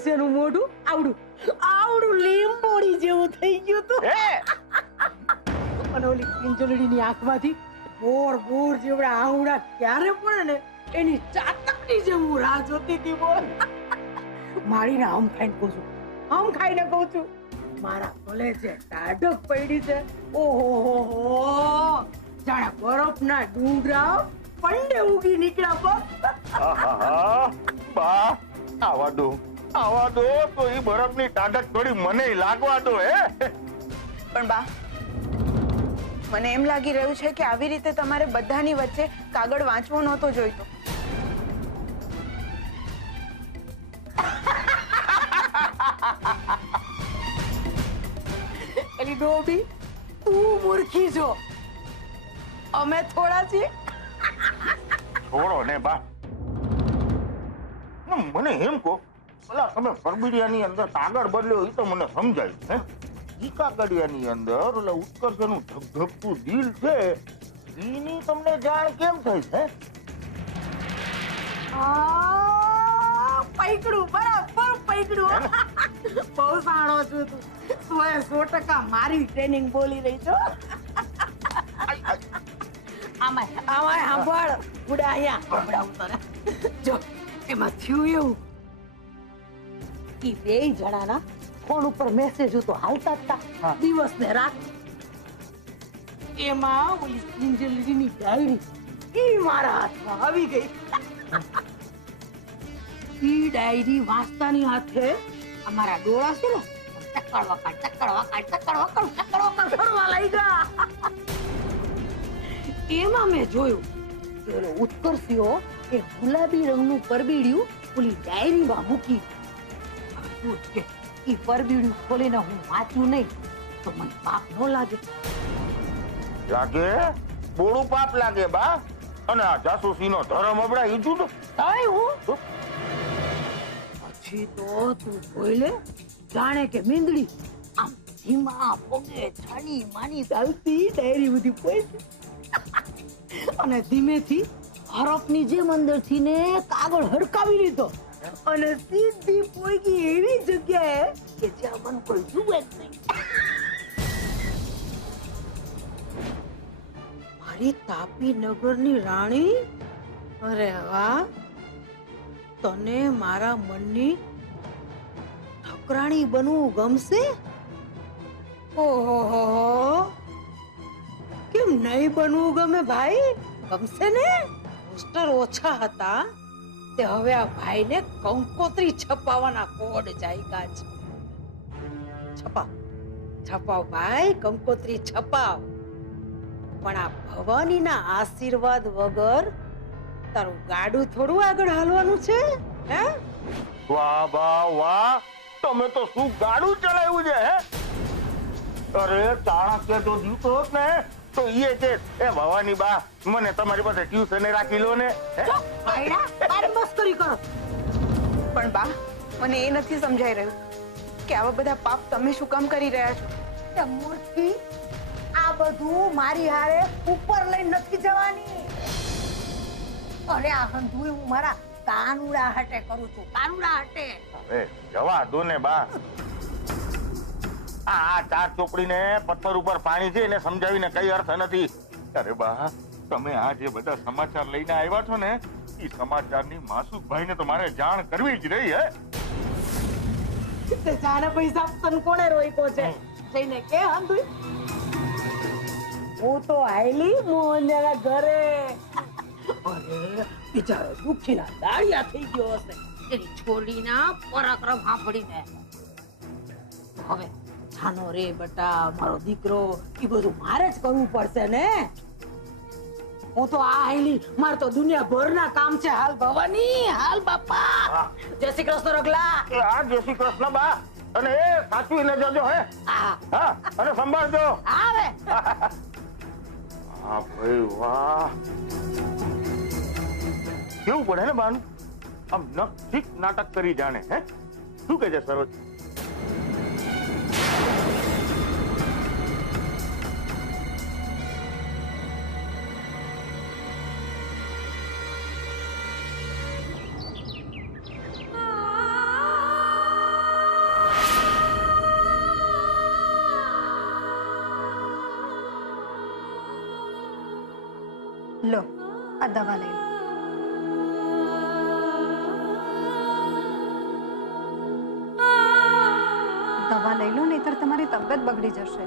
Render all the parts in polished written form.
ડોસિયાનું મોઢું આવડું આવડું લીંબોડી જેવું થઈ ગયું તું અને ઓલી પિંજલડીની આંખમાંથી બોર બોર જેવડા આવડા ક્યારે પડે ને એની ચાતકની જેવું રાહ જોતી હતી બોલ મારીને આમ ખાઈને કહું છું આમ ખાઈને કહું છું મારા ભલે છે ટાઢક પડી છે ઓહો જાણે બરફના ડુંગરા પંડે ઉગી નીકળ્યા બા આવા દો તો એ બરફની ટાઢક થોડી મને લાગવા દો હે પણ બા મને એમ લાગી રહ્યું છે કે આવી રીતે તમારે બધાની વચ્ચે કાગળ વાંચવો નહોતો જોઈતો. એલી ડોબી તું મૂર્ખી છો અમે થોડા છીએ છોડો ને બા મને એમ કહો પેલા તમે પરબીડિયાની અંદર કાગળ બદલ્યો એ તો મને સમજાય હે ઈ કાગળિયાની અંદર ઓલા ઉત્કર્ષનું ધગધગતું દિલ છે એની તમને જાણ કેમ થઈ છે પૈકડું બરાબર પૈકડું બહુ સાણો છું તું 100% મારી ટ્રેનિંગ બોલી રહી છો આમાં સાંભળ બુડા અહીંયા સંભળાવું તને જો એમાં થયું એવું ઈ બે જણાના ફોન ઉપર મેસેજ હતો હાલતા હતા દિવસ ને રાત એમાં ઓલી પિંજલડીની ડાયરી ઈ મારા હાથમાં આવી ગઈ ઈ ડાયરી વાંચતાની હાથે અમારા ડોળા છે ને ચક્કર વકડ ફરવા લાગ્યા એમાં મેં જોયું કે ઓલો ઉત્કર્ષિયો એ ગુલાબી રંગનું પરબીડિયું ઓલી ડાયરીમાં મૂકી કે ઈ પરબીડિયું ખોલીને હું વાંચ્યું નહીં તો મને પાપ ન લાગે બોળું પાપ લાગે બા અને આ જાસૂસીનો ધર્મ અબડા ઈ જુદો હું પછી તો તું જોઈ લે જાણે કે મીંદડી આમ ધીમા પગે છાની માની ચાલતી ડાયરી બધી પોઈ અને ધીમેથી હરફની જેમ અંદરથી ને કાગળ હરકાવી લીધો અને સીધી પોઈગી એવી જગ્યાએ કે જ્યાં મને કોઈ જુએ જ નહીં મારી તાપી નગરની રાણી અરે વાહ તને મારા મનની ઠકરાણી બનવું ગમશે ઓહો કેમ નહીં બનવું ગમે ભાઈ ગમશે ને પોસ્ટર ઓછા હતા તે હવે આ ભાઈને કંકોત્રી છપાવવાના કોડ જાયગા છે છપાવ ભાઈ કંકોત્રી છપાવ પણ આ ભવાનીના આશીર્વાદ વગર તારું ગાડું થોડું આગળ હાલવાનું છે હે વાહ બા વાહ તમે તો શું ગાડું ચલાવ્યું છે હે અરે ચાણક્ય તો જીવતો હોત ને તો ઈએ કે એ ભવાની બા મને તમારી પાસે ટ્યુશને રાખી લો ને મસ્કરી કરો પણ બા મને એ નથી સમજાઈ રહ્યું કે આવા બધા પાપ તમે શું કામ કરી રહ્યા છો તે મૂર્ખી આ બધું મારી હારે ઉપર લઈને નથી જવાની અરે આ હંધુય હું મારા કાનુડા હટે કરું છું કાનુડા હટે હવે જવા દો ને બા આ ચાર ચોપડીને પથ્થર ઉપર પાણી છે એને સમજાવીને કઈ અર્થ નથી અરે બા તમે આ જે બધા સમાચાર લઈને આવ્યા છો ને એ સમાચારની માસુકભાઈને તો મારે જાણ કરવી જ રહી હે તે જાણે પૈસા તન કોણે રોઈકો છે જઈને કે હંધુય હું તો આયલી મોહનના ઘરે અરે બિચારો દુખીના દાળિયા થઈ ગયો હશે એની છોડીના પરાક્રમ સાંભળીને હવે છાનો રે બટા મારો દીકરો એ બધું મારે જ કરવું પડશે ને હું તો આ આયલી મારે તો દુનિયાભરના કામ છે હાલ ભવાની હાલ બાપા જય શ્રી કૃષ્ણ રગલા હા જય શ્રી કૃષ્ણ બા અને એ સાચવીને જજો હે હા અને સંભાળજો આવે હા ભાઈ વાહ કેવું પડે ને બાનું આમ નખથી નાટક કરી જાણે હે શું કહે છે સરોજ લો આ દવા લઈ લો. દવા લઈ લો, નહીતર તમારી તબિયત બગડી જશે.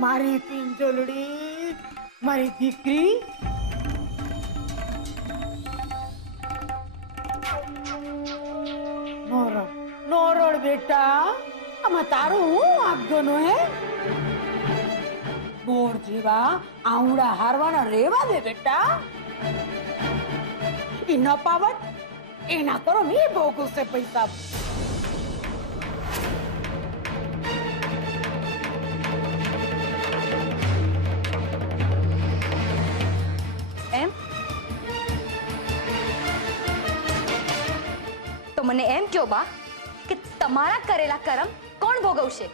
મારી પિંજોલડી, મારી દીકરી. નોરડ બેટા, આમાં તારું હું આપગનો હે? બોર જેવા આવડા હારવાના રેવા દે બેટા. ઈ ન પાવત એના કરો મી ભોગવશે પૈસા. એમ તો મને એમ કહો બા કે તમારા કરેલા કરમ કોણ ભોગવશે?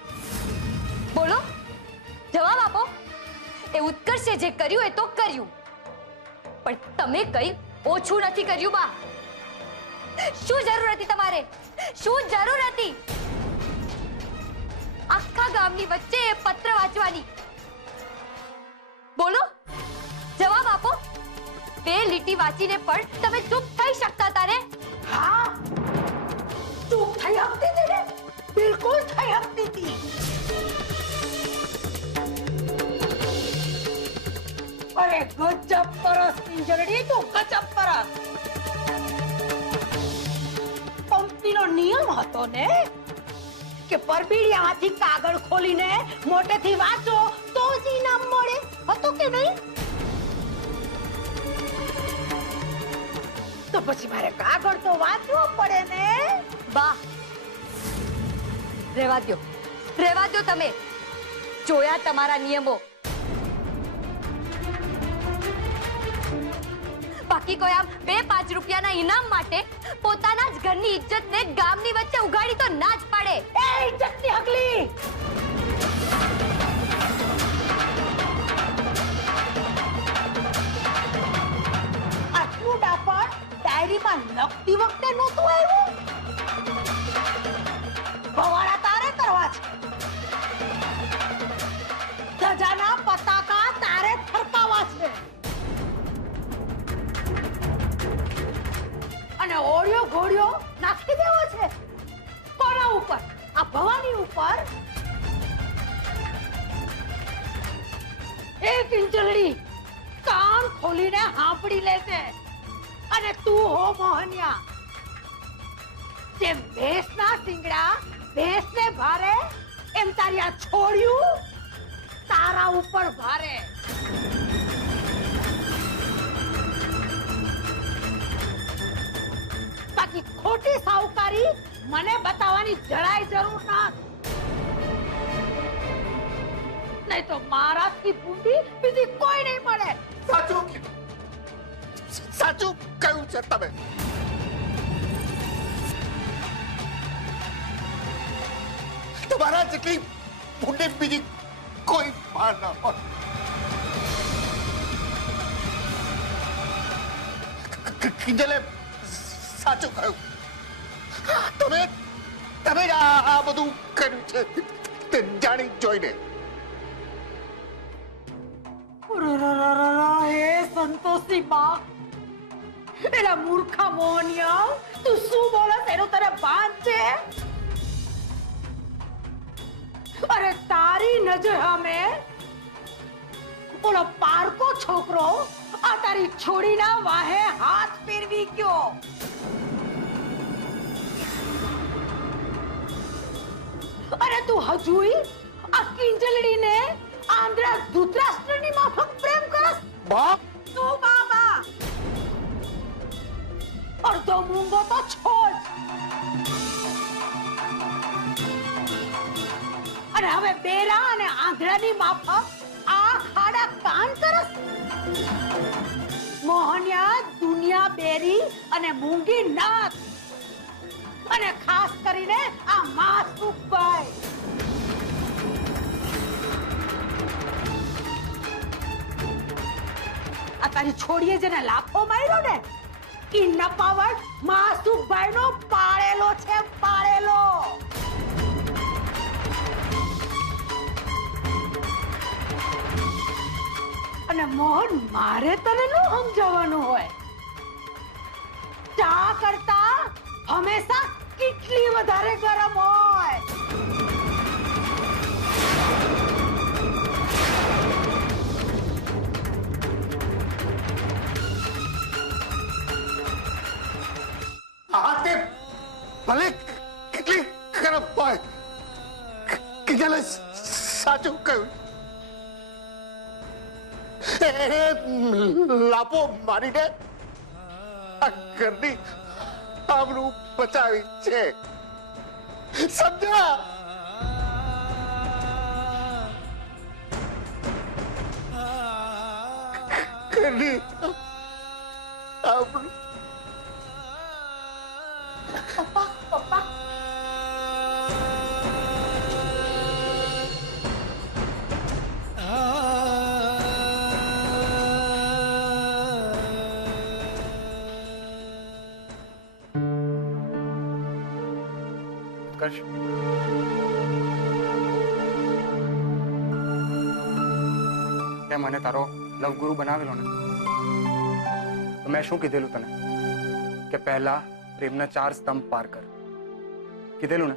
બોલો, જવાબ આપો. એ ઉત્કર્ષે જે કર્યું એ તો કર્યું, પણ તમે કઈ ઓછું નથી કર્યું બા. શું જરૂર હતી તમારે? શું જરૂર હતી આખા ગામની વચ્ચે એ પત્ર વાંચવાની? બોલો, જવાબ આપો. બે લીટી વાંચીને પણ તમે ચૂપ થઈ શકતા હતા ને? હા, ચૂપ થઈ હકતી હતી ને, બિલકુલ થઈ હકતી હતી. અરે ગજબ પરસ પિંજરડી, તું ગજબ પરસ. કંપનીનો નિયમ હતો ને કે પરબીડિયામાંથી કાગળ ખોલીને મોટેથી વાંચો તો જ ઇનામ મળે, હતો કે નહીં? તો પછી મારે કાગળ તો વાંચવો પડે ને. બા, રહેવા દો તમે. જોયા તમારા નિયમો. બાકી કોઈ આમ 2-5 રૂપિયાના ઇનામ માટે પોતાના જ ઘરની ઇજ્જતને ગામની વચ્ચે ઉગાડી તો ના જ પાડે. એ ઇજ્જતની હગલી, આટલું ડાપણ ડાયરીમાં લખતી વખતે નહોતું આવ્યું. ભવાડા તારે કરવા છે, ધજાના પતાકા તારે ફરકાવા છે, અને ઓળિયો ઘોડિયો નાખી દેવો છે. કોના ઉપર? આ ભવાની ઉપર. એક ઇંચલડી કાન ખોલીને સાંભળી લેશે. અને તું હો મોહનિયા, જેમ ભેંસના શિંગડા ભેંસને ભારે, એમ તારી આ છોડ્યું તારા ઉપર ભારે. બાકી ખોટી સાવકારી મને બતાવવાની જરાય જરૂર ના. નહીં તો મારાથી બુદ્ધિ બીજી કોઈ નહીં મળે. સાચું કહ્યું છે તમે. તમારા જેટલી ભૂંડી બીજી કોઈ માં ના હોય. કિંજલે સાચું કહ્યું. તમે આ બધું કર્યું છે તે જાણી જોઈને. હે સંતોષી બા, એલા મૂર્ખા મોહનિયા, તું શું બોલસ એનું તને ભાન છે? અરે તારી નજર સામે ઓલો પારકો છોકરો આ તારી છોડીના વાહે હાથ ફેરવી ગયો. અરે તું હજુય આ કિંજલડીને આંધ્રા ધૃતરાષ્ટ્રની માફક પ્રેમ કરસ? બાપ, તું બાબા અડધો મૂંગો તો છો જ. હવે બેરા અને આંધળાની માફક આ ખાડા કાન કરસ. મોહનિયા દુનિયા બેરી અને મૂંગી નાક અને ખાસ કરીને આ માસુકભાઈ. આ તારી છોડીએ જેને લાફો માર્યો ને ઈ નપાવટ માસુકભાઈ નો પાળેલો છે, પાળેલો. અને મોહન મારે તને નું સમજાવવાનું હોય. ચા કરતા હંમેશા કેટલી વધારે ગરમ હોય. આતે ભલે કેટલી ખરાબ હોય કિંજલે સાચું કહ્યું. એને લાપો મારીને આ ઘરની આબરૂ બચાવી છે, સમજા? ઘરની આબરૂ. પપ્પા, પપ્પા. ઉત્કર્ષ, તે મને તારો લવગુરુ બનાવેલો ને, તો મેં શું કીધેલું તને કે પહેલા પ્રેમના 4 સ્તંભ પાર કર. કીધેલું ને,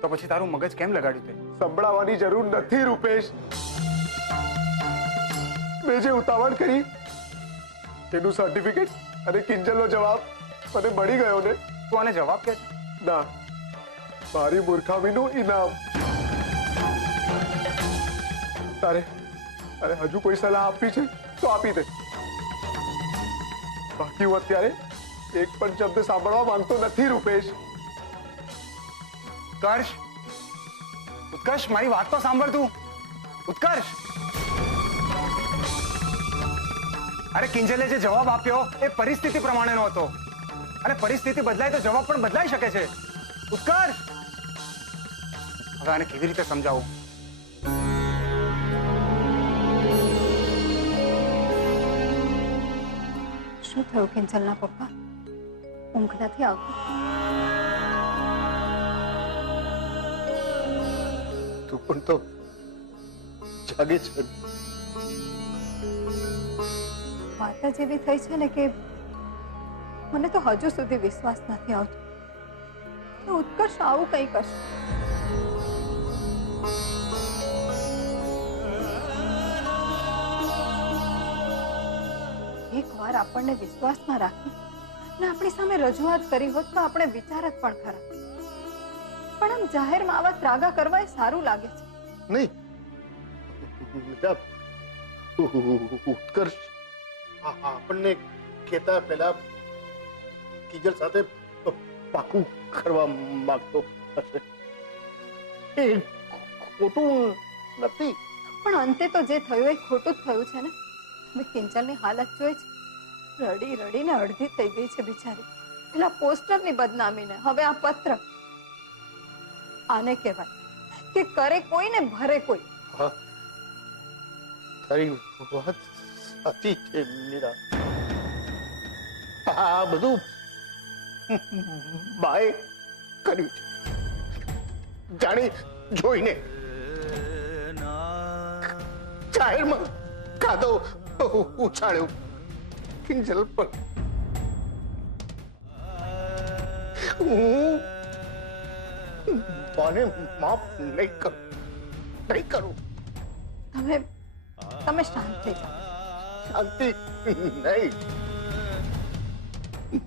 તો પછી તારું મગજ કેમ લગાડ્યું તે? સંભળાવવાની જરૂર નથી રૂપેશ. મેં જે ઉતાવળ કરી તેનું સર્ટિફિકેટ અને કિંજલનો જવાબ મને મળી ગયો ને. તું આને જવાબ કે છે? ના, મારી મૂર્ખામીનું ઇનામ. તારે હજુ કોઈ સલાહ આપવી છે તો આપી દે. બાકી હું અત્યારે એક પણ શબ્દ સાંભળવા માંગતો નથી રૂપેશ. ઉત્કર્ષ, ઉત્કર્ષ, મારી વાત તો સાંભળ તું. ઉત્કર્ષ, અરે કિંજલે જે જવાબ આપ્યો એ પરિસ્થિતિ પ્રમાણેનો હતો, અને પરિસ્થિતિ બદલાય તો જવાબ પણ બદલાઈ શકે છે. ઉત્કર્ષ, હવે આને કેવી રીતે સમજાવું? શું થયું કિંજલના પપ્પા? ઊંઘ નથી આવતી? તું પણ તો જાગે છે. વાત જ એવી થઈ છે ને કે મને તો હજુ સુધી વિશ્વાસ નથી આવતો કે ઉત્કર્ષ આવું કંઈ કરશે. એકવાર આપણને વિશ્વાસમાં રાખી ને આપણી સામે રજૂઆત કરી હોત તો આપણે વિચારત પણ ખરા. પણ આમ જાહેરમાં આવા ત્રાગા કરવા એ સારું લાગે છે. નહીં, ઉત્કર્ષ આપણને કહેતા પહેલા કિંજલ સાથે પાકું કરવા માંગતો હશે. એ ખોટું નથી. પણ અંતે તો જે થયું એ ખોટું જ થયું છે ને. મેં કિંજલની હાલત જોઈ છે. રડી રડીને અડધી થઈ ગઈ છે બિચારી. પેલા પોસ્ટરની બદનામીને હવે આ પત્ર. આને કહેવાય કે કરે કોઈ ને ભરે કોઈ. હા, તારી વાત સાચી છે મીરા. આ બધું બાએ કર્યું છે, જાણી જોઈને. જાહેરમાં કાદો ઉછાળ્યો કિંજલ પર. હું મને માફ નહીં કરું. તમે શાંત થઈ જાઓ. શાંતિ નહીં,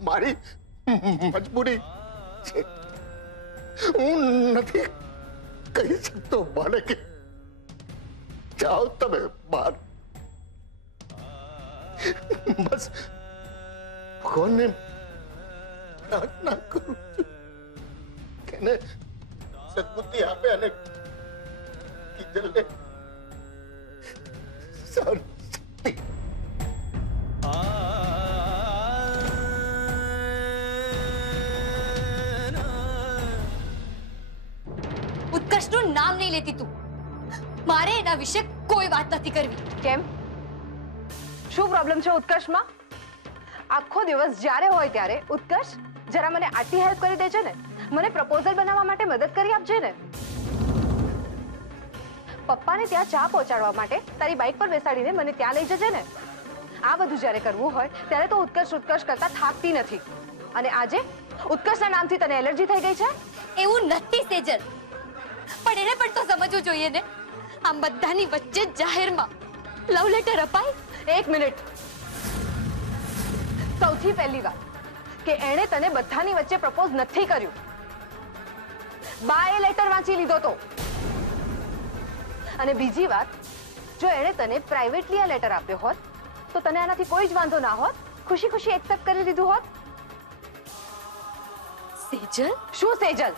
મારી મજબૂરી છે. હું નથી કહી શકતો મને કે જાઓ તમે બહાર. બસ ભગવાનને પ્રાર્થના કરું છું કે એને સદબુદ્ધિ આપે અને કિંજલને સારું ઉત્કર્ષનું નામ નહીં લેતી તું. મારે એના વિશે કોઈ વાત નથી કરવી. કેમ? શું પ્રોબ્લેમ છે ઉત્કર્ષમાં? આખો દિવસ જ્યારે હોય ત્યારે ઉત્કર્ષ જરા મને આટલી હેલ્પ કરી દેજે ને. મને પ્રપોઝલ બનાવવા માટે મદદ કરી આપજે ને. પપ્પાને ત્યાં ચા પહોંચાડવા માટે તારી બાઇક પર બેસાડીને મને ત્યાં લઈ જજે ને. આ બધું જ્યારે કરવું હોય ત્યારે તો ઉત્કર્ષ કરતા થાકતી નથી. અને આજે ઉત્કર્ષના નામથી તને એલર્જી થઈ ગઈ છે? એવું નથી સેજલ, પણ એને પણ તો સમજવું જોઈએ ને. આમ બધાની વચ્ચે જાહેરમાં લવ લેટર અપાય? એક મિનિટ. સૌથી પહેલી વાત કે એણે તને બધાની વચ્ચે પ્રપોઝ નથી કર્યું. બાએ લેટર વાંચી લીધો તો. અને બીજી વાત, જો એણે તને પ્રાઇવેટલી આ લેટર આપ્યો હોત તો તને આનાથી કોઈ જ વાંધો ના હોત. ખુશી ખુશી એક્સેપ્ટ કરી લીધું હોત. સેજલ, શું સેજલ?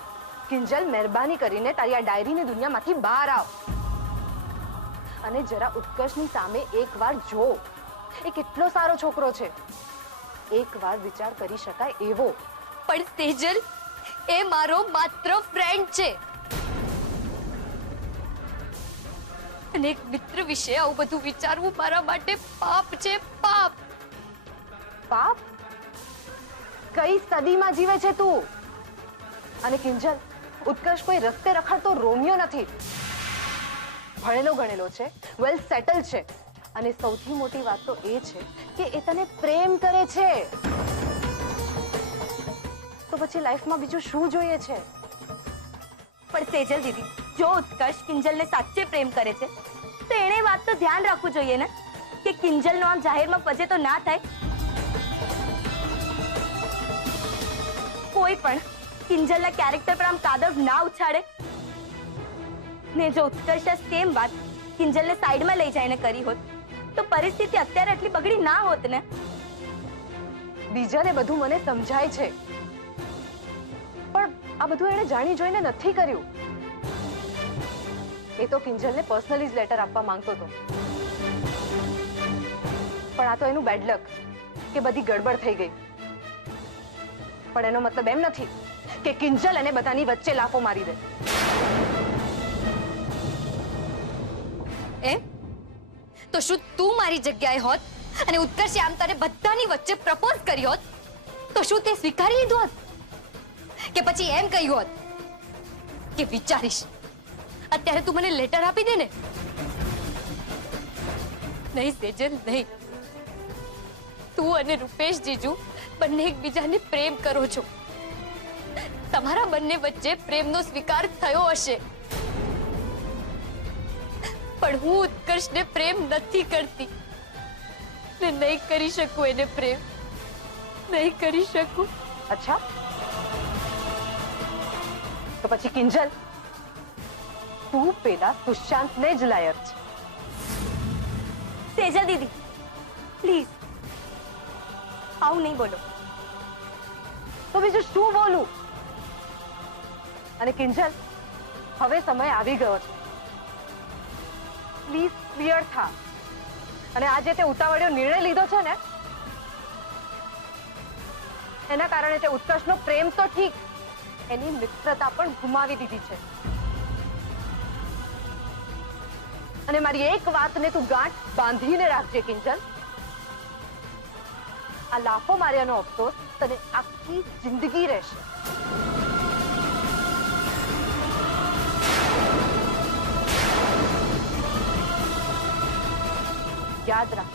કિંજલ, મહેરબાની કરીને તારી આ ડાયરીની દુનિયામાંથી બહાર આવ અને જરા ઉત્કર્ષની સામે એકવાર જો. એ કેટલો સારો છોકરો છે. એકવાર વિચાર કરી શકાય એવો. પણ સેજલ, એ મારો માત્ર ફ્રેન્ડ છે. અને એક મિત્ર વિશે આવું બધું વિચારવું મારા માટે પાપ છે, પાપ. પાપ? કઈ સદીમાં જીવે છે તું? અને કિંજલ, ઉત્કર્ષ કોઈ રસ્તે રખડતો રોમિયો નથી. ભણેલો ગણેલો છે, વેલ સેટલ છે. અને સૌથી મોટી વાત તો એ છે કે એ તને પ્રેમ કરે છે. તો પછી લાઈફમાં બીજું શું જોઈએ છે? પણ સેજલ દીદી, જો ઉત્કર્ષ કિંજલને સાચે પ્રેમ કરે છે તો એણે વાત તો ધ્યાન રાખવું જોઈએ ને કે કિંજલનો આમ જાહેરમાં પજે તો ના થાય. કોઈ પણ કિંજલના કેરેક્ટર પર આમ કાદવ ના ઉછાળે ને. જો ઉત્કર્ષે સેમ વાત કિંજલને સાઈડમાં લઈ જઈને કરી હોત તો પરિસ્થિતિ અત્યારે આટલી બગડી ના હોત ને. બીજાને બધું મને સમજાય છે, પણ આ બધું એણે જાણી જોઈને નથી કર્યું. એ તો કિંજલને પર્સનલી જ લેટર આપવા માંગતો હતો. પણ આ તો એનું બેડ લક કે બધી ગડબડ થઈ ગઈ. પણ એનો મતલબ એમ નથી કે કિંજલ એને બધાની વચ્ચે લાફો મારી દે. એમ તો શું તું મારી જગ્યાએ હોત અને ઉત્કર્ષે આમ તને બધાની વચ્ચે પ્રપોઝ કરી હોત તો શું તે સ્વીકારી લીધું હોત? કે પછી એમ કહ્યું હોત કે વિચારીશ, અત્યારે તું મને લેટર આપી દે ને? નહીં સેજલ, નહીં. તું અને રૂપેશ જીજુ બંને એકબીજાને પ્રેમ કરો છો. તમારા બંને વચ્ચે પ્રેમનો સ્વીકાર થયો હશે, પણ હું ઉત્કર્ષને પ્રેમ નથી કરતી ને નહીં કરી શકું એને પ્રેમ. નહીં કરી શકું. અચ્છા, તો પછી કિંજલ, તું પેલા સુશાંતને જ લાયક છે. સેજલ દીદી, પ્લીઝ આવું નહીં બોલો. તો બીજું શું બોલું? અને કિંજલ, હવે સમય આવી ગયો છે. પ્લીઝ ક્લિયર થા. અને આજે તે ઉતાવળિયો નિર્ણય લીધો છે ને, એના કારણે તે ઉત્કર્ષનો પ્રેમ તો ઠીક, એની મિત્રતા પણ ગુમાવી દીધી છે. અને મારી એક વાતને તું ગાંઠ બાંધીને રાખજે કિંજલ. આ લાફો માર્યાનો અફસોસ તને આખી જિંદગી રહેશે. યાદ રાખ.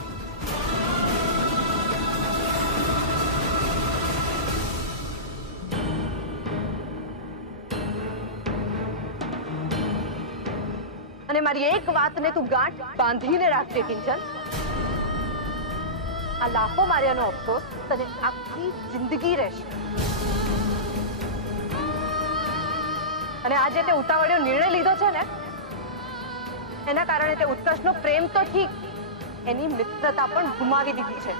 અને મારી એક વાતને તું ગાંઠ બાંધીને રાખજે કિંજલ. આ લાફો માર્યાનો અફસોસ તને આખી જિંદગી રહેશે. અને આજે તે ઉતાવળિયો નિર્ણય લીધો છે ને, એના કારણે તે ઉત્કર્ષનો પ્રેમ તો ઠીક, એની મિત્રતા પણ ગુમાવી દીધી છે.